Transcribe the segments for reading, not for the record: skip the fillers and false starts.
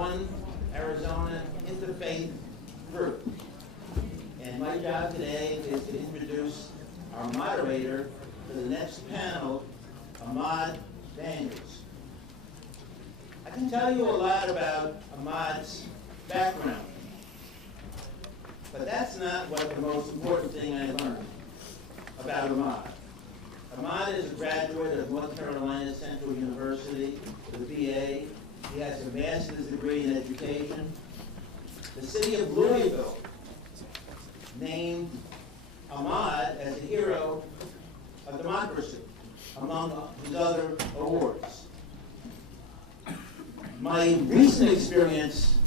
One Arizona Interfaith Group. And my job today is to introduce our moderator for the next panel, Ahmad Daniels. I can tell you a lot about Ahmad's background, but that's not what the most important thing I learned about Ahmad. Ahmad is a graduate of North Carolina Central University with a BA. He has a master's degree in education. The city of Louisville named Ahmad as a hero of democracy, among his other awards. My recent experience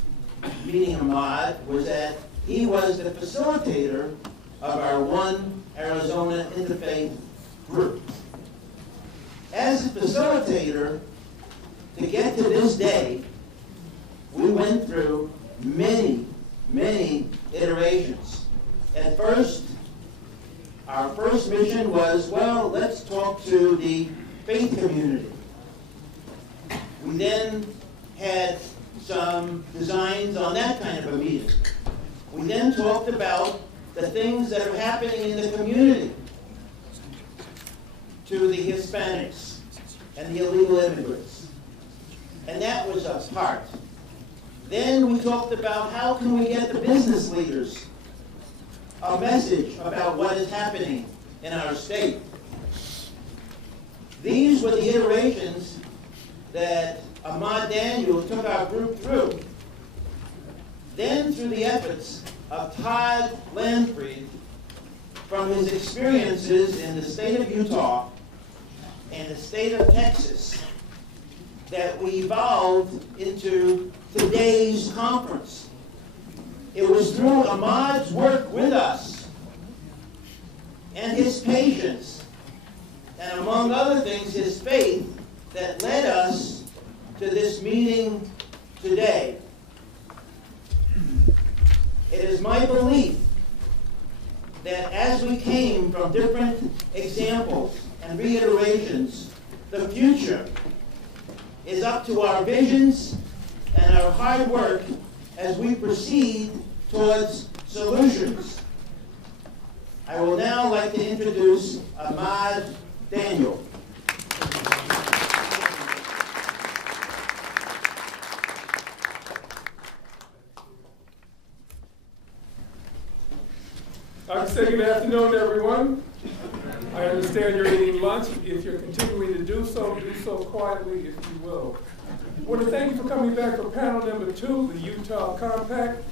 meeting Ahmad was that he was the facilitator of our One Arizona Interfaith Group. As a facilitator, to get to this day, we went through many iterations. At first, our first mission was, well, let's talk to the faith community. We then had some designs on that kind of a meeting. We then talked about the things that are happening in the community to the Hispanics and the illegal immigrants. And that was a part. Then we talked about how can we get the business leaders a message about what is happening in our state. These were the iterations that Ahmad Daniels took our group through. Then through the efforts of Todd Landfried, from his experiences in the state of Utah and the state of Texas, that we evolved into today's conference. It was through Ahmad's work with us and his patience, and among other things, his faith, that led us to this meeting today. It is my belief that as we came from different examples and reiterations, the future is up to our visions and our hard work as we proceed towards solutions. I will now like to introduce Ahmad Daniels. I'd say good afternoon, everyone. I understand you're eating lunch. If you're continuing to do so quietly, if you will. I want to thank you for coming back for panel number 2, the Utah Compact,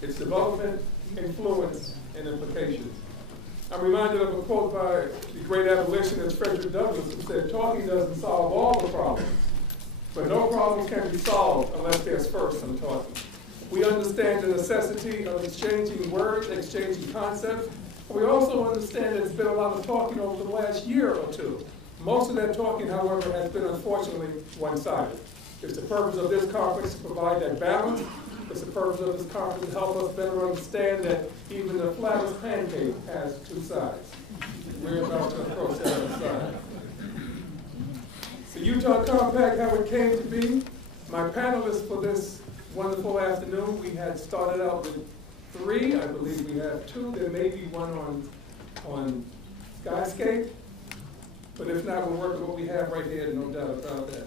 its development, influence, and implications. I'm reminded of a quote by the great abolitionist Frederick Douglass, who said, "Talking doesn't solve all the problems, but no problems can be solved unless there's first some talking." We understand the necessity of exchanging words, exchanging concepts. We also understand there's been a lot of talking over the last year or two. Most of that talking, however, has been unfortunately one-sided. It's the purpose of this conference to provide that balance. It's the purpose of this conference to help us better understand that even the flattest pancake has two sides. We're about to approach that other side. The Utah Compact, how it came to be. My panelists for this wonderful afternoon, we had started out with 3. I believe we have 2. There may be one on Skyscape. But if not, we'll work with what we have right here, no doubt about that.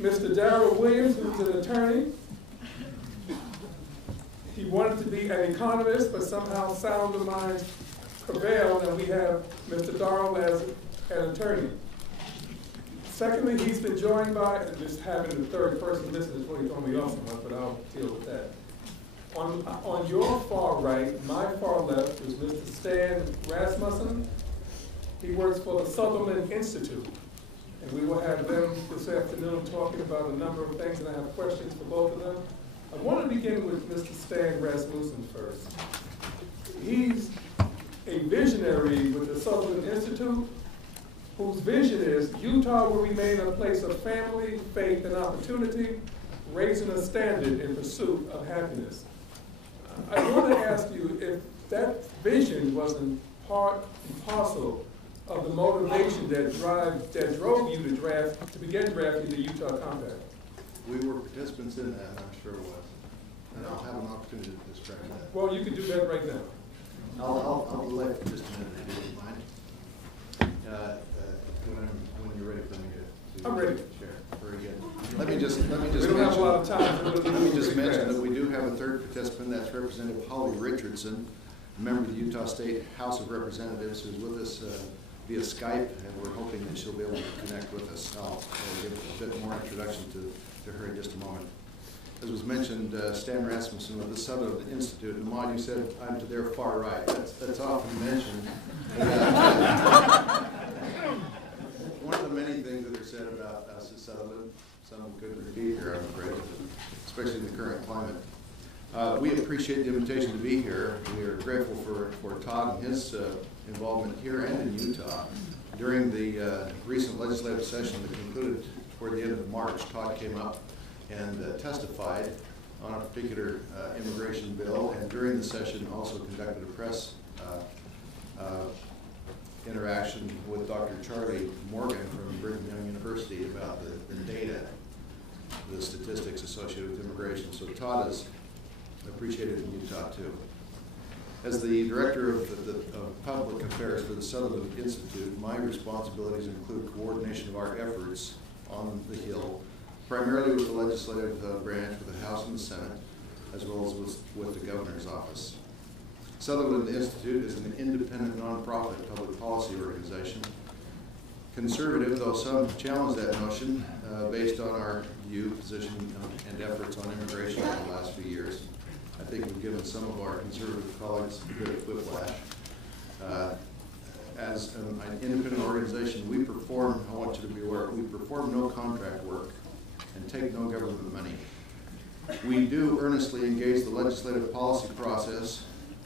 Mr. Darrell Williams, who's an attorney. He wanted to be an economist, but somehow sounder minds prevailed, and we have Mr. Darrell as an attorney. Secondly, he's been joined by, and just having the third person listen is really throwing me off somewhat, but I'll deal with that. On your far right, my far left, is Mr. Stan Rasmussen. He works for the Sutherland Institute, and we will have them this afternoon talking about a number of things, and I have questions for both of them. I want to begin with Mr. Stan Rasmussen first. He's a visionary with the Sutherland Institute, whose vision is Utah will remain a place of family, faith, and opportunity, raising a standard in pursuit of happiness. I want to ask you if that vision wasn't part and parcel of the motivation that drove you to begin drafting the Utah Compact. We were participants in that, I'm sure it was. And I'll have an opportunity to describe that. Well, you can do that right now. I'll delay for just a minute if you don't mind. When you're ready for me to I'm ready. share. Very good. Let me just We don't have a lot of time. let me just mention that we do have a third participant. That's Representative Holly Richardson, a member of the Utah State House of Representatives, who's with us via Skype, and we're hoping that she'll be able to connect with us. I'll give a bit more introduction to her in just a moment. As was mentioned, Stan Rasmussen with the Sutherland Institute, and Maud, you said I'm to their far right. That's often mentioned. One of the many things that are said about us at Sutherland, some couldn't repeat here, I'm afraid, especially in the current climate. We appreciate the invitation to be here. We are grateful for Todd and his involvement here and in Utah. During the recent legislative session that concluded toward the end of March, Todd came up and testified on a particular immigration bill, and during the session also conducted a press interaction with Dr. Charlie Morgan from Brigham Young University about the data, the statistics associated with immigration. So Todd is appreciated in Utah too. As the director of public affairs for the Sutherland Institute, my responsibilities include coordination of our efforts on the Hill, primarily with the legislative branch, with the House and the Senate, as well as with the governor's office. Sutherland Institute is an independent nonprofit public policy organization. Conservative, though some challenge that notion based on our view, position, and efforts on immigration over the last few years. I think we've given some of our conservative colleagues a bit of whiplash. As an independent organization, we perform, I want you to be aware, we perform no contract work and take no government money. We do earnestly engage the legislative policy process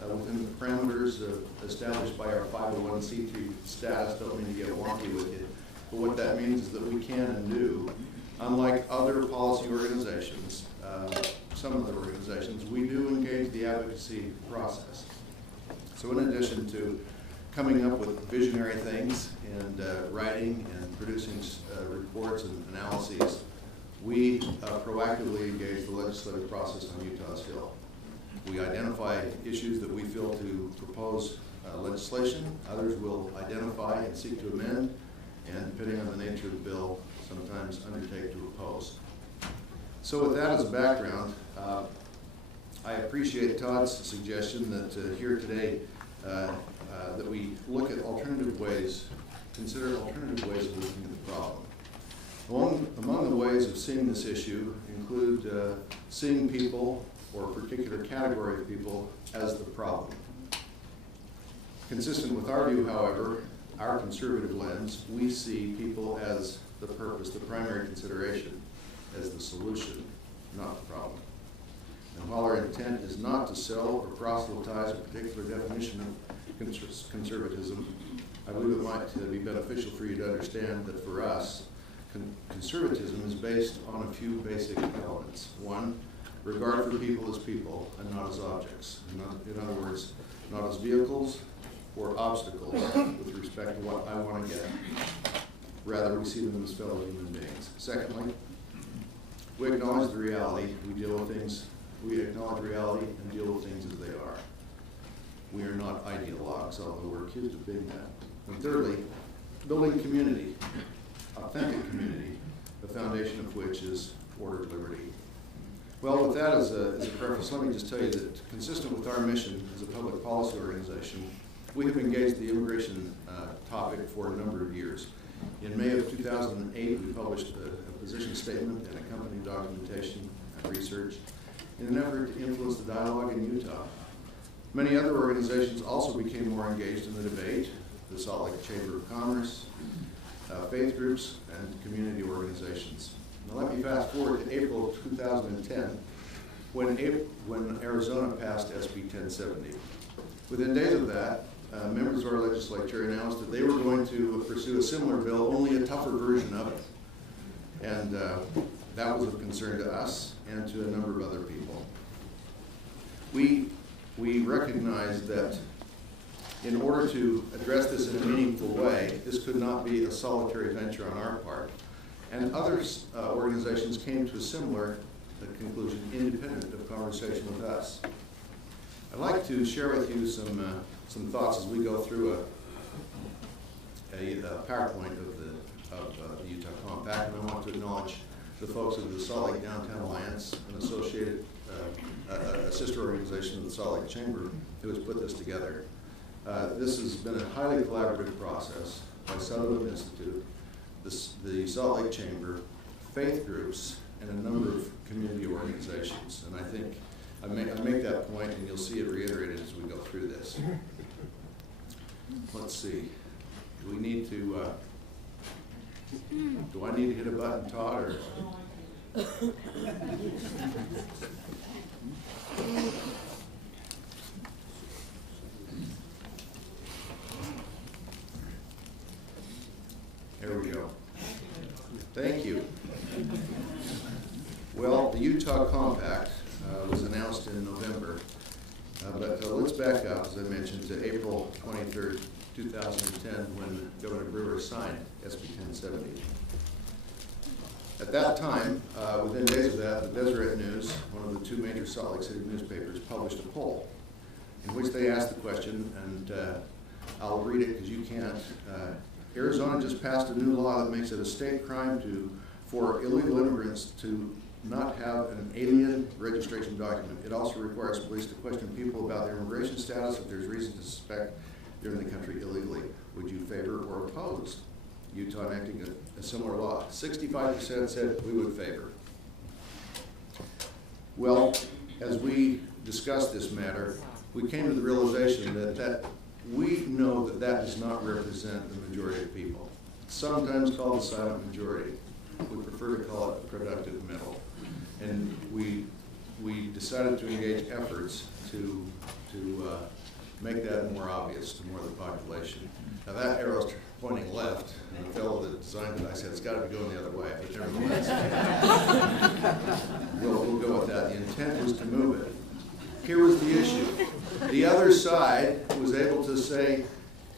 within the parameters established by our 501c3 status. Don't mean to get wonky with you, but what that means is that we can and do, unlike other policy organizations, some of the organizations, we do engage the advocacy process. So in addition to coming up with visionary things and writing and producing reports and analyses, we proactively engage the legislative process on Utah's Hill. We identify issues that we feel to propose legislation. Others will identify and seek to amend, and depending on the nature of the bill, sometimes undertake to oppose. So with that as a background, I appreciate Todd's suggestion that here today that we look at alternative ways, consider alternative ways of looking at the problem. Among the ways of seeing this issue include seeing people or a particular category of people as the problem. Consistent with our view, however, our conservative lens, we see people as the purpose, the primary consideration, as the solution, not the problem. And while our intent is not to sell or proselytize a particular definition of conservatism, I believe it might be beneficial for you to understand that for us, conservatism is based on a few basic elements. One, regard for people as people and not as objects. In other words, not as vehicles or obstacles with respect to what I want to get. Rather, we see them as fellow human beings. Secondly, we acknowledge the reality. We deal with things, we acknowledge reality and deal with things as they are. We are not ideologues, although we're accused of being that. And thirdly, building community, authentic community, the foundation of which is ordered liberty. Well, with that as a preface, let me just tell you that consistent with our mission as a public policy organization, we have engaged the immigration topic for a number of years. In May of 2008, we published a position statement and accompanying documentation and research in an effort to influence the dialogue in Utah. Many other organizations also became more engaged in the debate, the Salt Lake Chamber of Commerce, faith groups, and community organizations. Now let me fast forward to April of 2010, when Arizona passed SB 1070. Within days of that, members of our legislature announced that they were going to pursue a similar bill, only a tougher version of it. And that was of concern to us and to a number of other people. We recognized that in order to address this in a meaningful way, this could not be a solitary venture on our part. And other organizations came to a similar a conclusion independent of conversation with us. I'd like to share with you some thoughts as we go through a PowerPoint of the Utah Compact, and I want to acknowledge the folks of the Salt Lake Downtown Alliance, an associated, a sister organization of the Salt Lake Chamber, who has put this together. This has been a highly collaborative process by Sutherland Institute, the Salt Lake Chamber, faith groups, and a number of community organizations. And I think I make that point, and you'll see it reiterated as we go through this. Let's see. Do we need to, do I need to hit a button, Todd, or? There we go. Thank you. Well, the Utah Compact was announced in November, but let's back up, as I mentioned, to April 23rd, 2010, when Governor Brewer signed SB 1070. At that time, within days of that, the Deseret News, one of the two major Salt Lake City newspapers, published a poll in which they asked the question, and I'll read it because you can't. Arizona just passed a new law that makes it a state crime for illegal immigrants to not have an alien registration document. It also requires police to question people about their immigration status if there's reason to suspect they're in the country illegally. Would you favor or oppose Utah enacting a similar law? 65% said we would favor. Well, as we discussed this matter, we came to the realization that we know that does not represent the majority of people. Sometimes called the silent majority. We prefer to call it the productive middle. And we decided to engage efforts to make that more obvious to more of the population. Now that arrow's pointing left, and the fellow that designed it, I said, it's got to be going the other way, but nevertheless, we'll go with that. The intent was to move it. Here was the issue. The other side was able to say,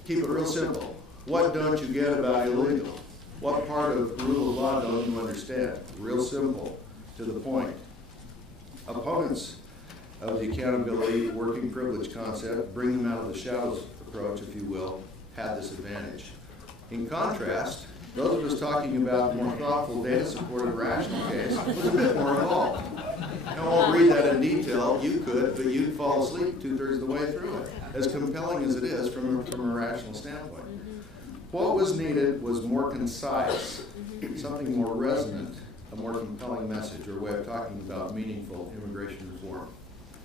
keep it real simple. What don't you get about illegal? What part of the rule of law don't you understand? Real simple, to the point. Opponents of the accountability, working privilege concept, bring them out of the shadows approach, if you will, had this advantage. In contrast, those of us talking about the more thoughtful, data-supported, rational case was a bit more involved. I won't read that in detail. You could, but you'd fall asleep 2/3 of the way through it, as compelling as it is from a rational standpoint. What was needed was more concise, something more resonant, a more compelling message or way of talking about meaningful immigration reform.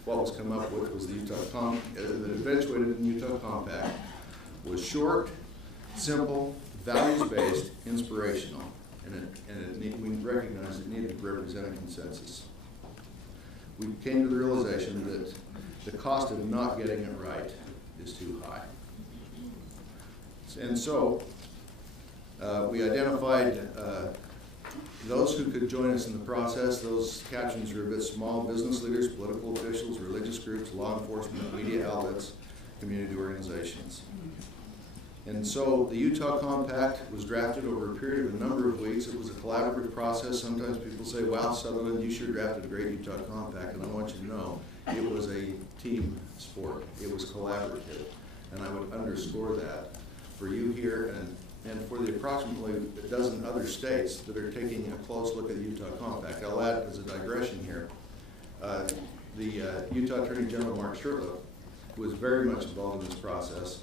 What was come up with was the Utah that eventuated in the Utah Compact was short, simple, values-based, inspirational, and we recognized it needed to represent a consensus. We came to the realization that the cost of not getting it right is too high. And so we identified those who could join us in the process. Those captions are a bit small: business leaders, political officials, religious groups, law enforcement, media outlets, community organizations. And so the Utah Compact was drafted over a period of a number of weeks. It was a collaborative process. Sometimes people say, wow, Sutherland, you sure drafted a great Utah Compact. And I want you to know, it was a team sport. It was collaborative. And I would underscore that for you here and for the approximately a dozen other states that are taking a close look at the Utah Compact. I'll add as a digression here, the Utah Attorney General Mark Shurtleff, who was very much involved in this process,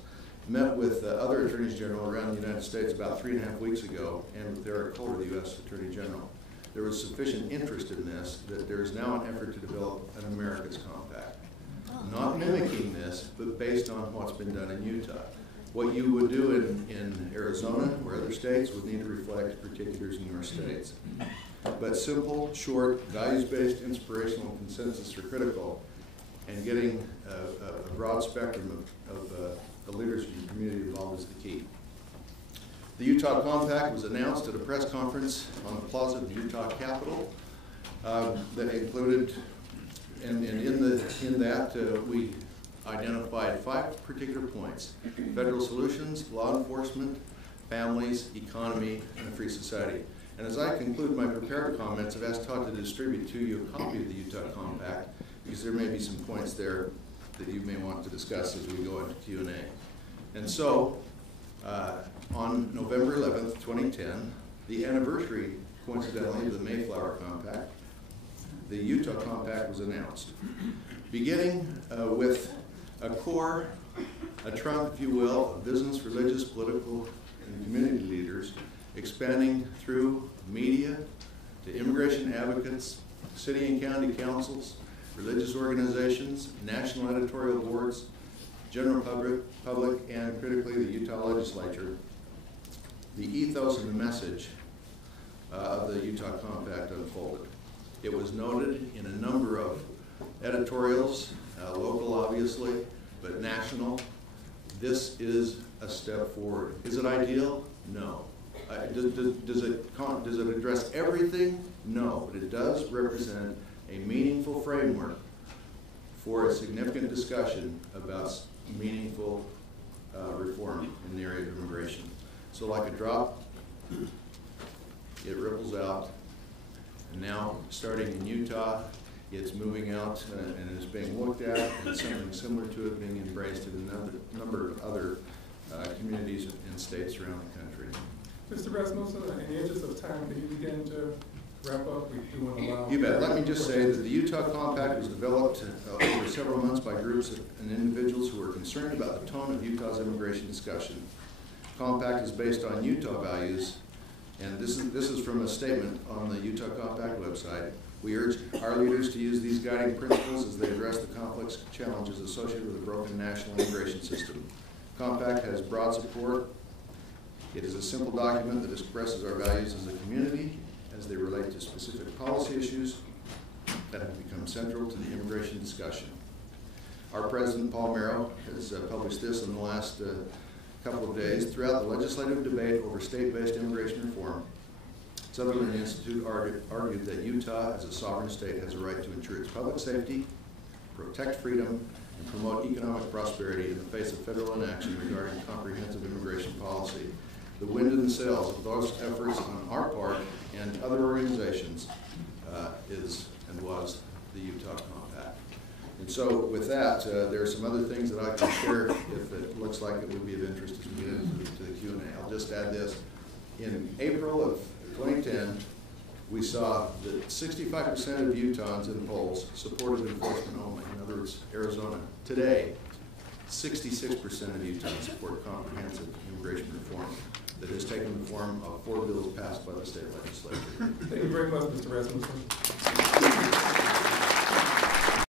met with other attorneys general around the United States about 3.5 weeks ago, and with Eric Kohler, the U.S. Attorney General. There was sufficient interest in this that there is now an effort to develop an America's Compact. Not mimicking this, but based on what's been done in Utah. What you would do in Arizona or other states would need to reflect particulars in your states. But simple, short, values-based, inspirational, and consensus are critical, and getting a broad spectrum of the leaders in your community involved is the key. The Utah Compact was announced at a press conference on the plaza of the Utah Capitol that included, and in that we identified 5 particular points: federal solutions, law enforcement, families, economy, and a free society. And as I conclude my prepared comments, I've asked Todd to distribute to you a copy of the Utah Compact, because there may be some points there that you may want to discuss as we go into Q&A. And so, on November 11th, 2010, the anniversary, coincidentally, of the Mayflower Compact, the Utah Compact was announced. Beginning with a core, a trunk, if you will, of business, religious, political, and community leaders, expanding through media to immigration advocates, city and county councils, religious organizations, national editorial boards, general public, and critically the Utah legislature. The ethos and the message of the Utah Compact unfolded. It was noted in a number of editorials, local obviously, but national. This is a step forward. Is it ideal? No. Does it address everything? No, but it does represent a meaningful framework for a significant discussion about meaningful reform in the area of immigration. So like a drop, it ripples out, and now starting in Utah, it's moving out and is being looked at, and something similar to it being embraced in a number of other communities and states around the country. Mr. Rasmussen, in the interest of time, can you begin to wrap up? We do want to allow. You bet. Let me just say that the Utah Compact was developed over several months by groups and individuals who were concerned about the tone of Utah's immigration discussion. Compact is based on Utah values, and this is from a statement on the Utah Compact website. We urge our leaders to use these guiding principles as they address the complex challenges associated with a broken national immigration system. Compact has broad support. It is a simple document that expresses our values as a community as they relate to specific policy issues that have become central to the immigration discussion. Our President, Paul Merrill, has published this in the last couple of days. Throughout the legislative debate over state-based immigration reform, Sutherland Institute argued that Utah, as a sovereign state, has a right to ensure its public safety, protect freedom, and promote economic prosperity in the face of federal inaction regarding comprehensive immigration policy. The wind in the sails of those efforts on our part and other organizations is and was the Utah Compact. And so with that, there are some other things that I can share if it looks like it would be of interest as we get into the Q&A. I'll just add this. In April of 2010, we saw that 65% of Utahns in polls supported enforcement only. In other words, Arizona. Today, 66% of Utahns support comprehensive immigration reform that has taken the form of 4 bills passed by the state legislature. Thank you very much, Mr. Rasmussen.